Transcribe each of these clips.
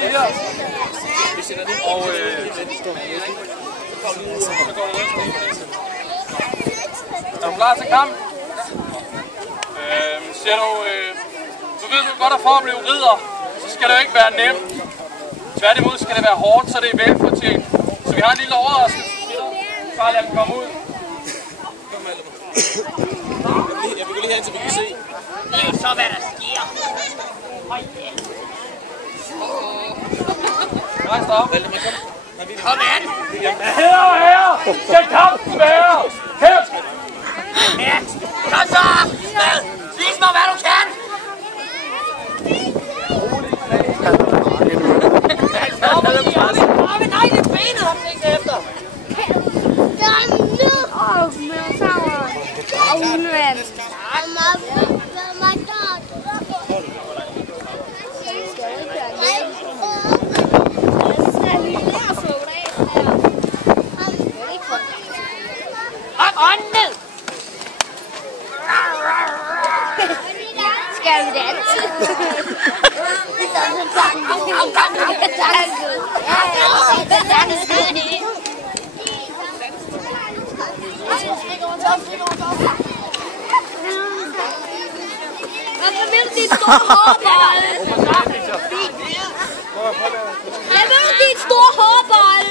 lige her. Og er du klar til kamp? Siger du, du ved du godt, at for at blive ridder, så skal det jo ikke være nemt. Tværtimod skal det være hårdt, så det er velfortjent. Så vi har en lille overraskelse til dig. Bare lad dem komme ud. Jeg vil gå lige hen, så vi kan se. Det er så, hvad der sker. Rejs dig op. Kom an! Herre og herre, skal kampen være? Kæft! Ja, kom så! Vis mig, hvad du kan! Nej, det er benet, han tænkte efter! Der er nød! Med sammen. Og hundevand. Op ånden! Skal vi danse? Hvad vil dit store hårbold? Hvad vil dit store hårbold?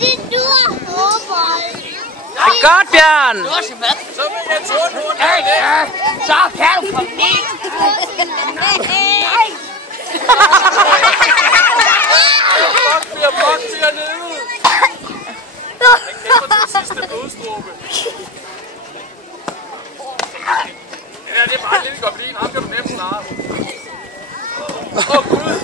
Din store hårbold. Godt, Bjørn! Så vil jeg tåle hun. Så kan du komme ned. Nej! Blok til hernede. Han kæmper til sidste blodstråbe. Ja, det er bare en lille goblin. Ham kan du nemt klare. Åh, Gud.